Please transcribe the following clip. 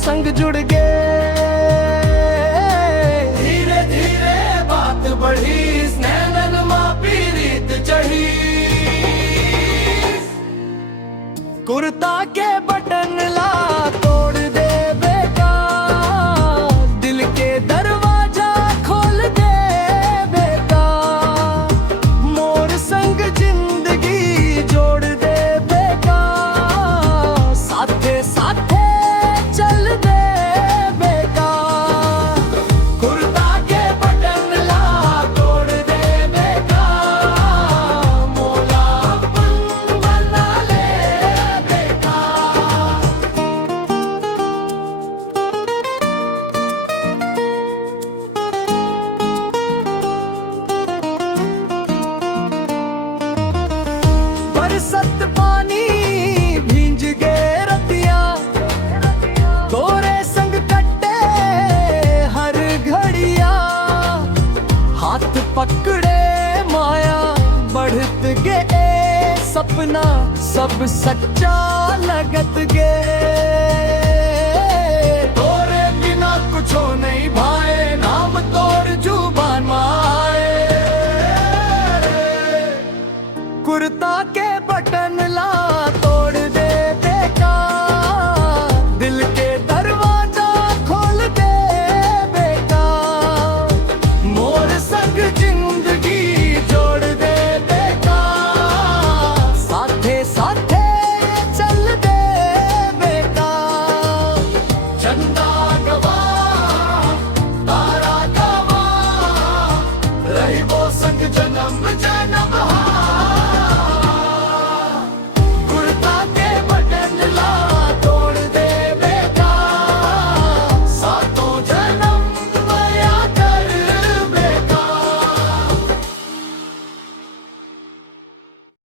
संग जुड़ गए। धीरे धीरे बात बढ़ी, नैनन मापी रीत चढ़ी। कुर्ता के बटन ला तोड़ दे बेटा, दिल के दरवाजा खोल दे बेटा। मोर संग जिंदगी जोड़ दे बेटा, साथे साथे चल दे बेटा। कुर्ता के बटन ला तोड़ दे बेटा, मोला अपन बना ले बेटा। बरसत पानी भींज गए रतिया, तोरे संग कट्टे हर घड़िया। हाथ पकड़े माया बढ़त गए, सपना सब सच्चा लगत गए।